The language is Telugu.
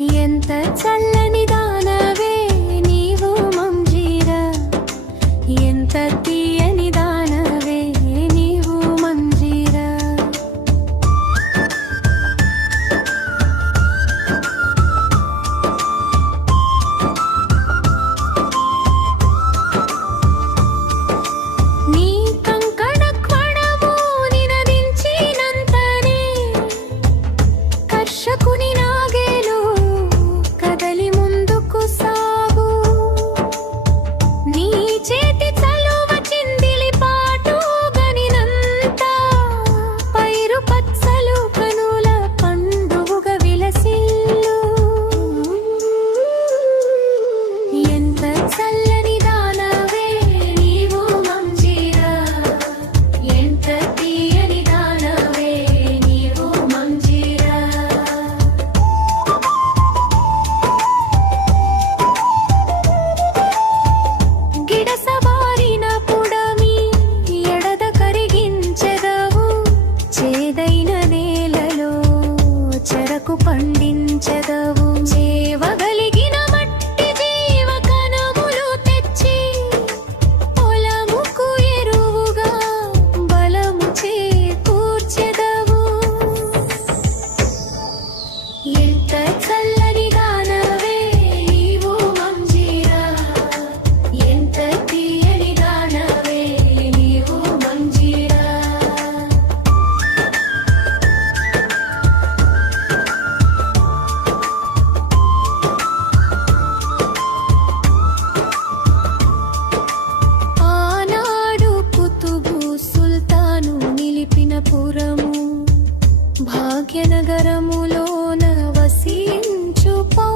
ఎంత చల్లని దానవే నీవు మంజీరా? ఎంత తీయ పండించదవు. జీవ నగరములోన వసించు పౌ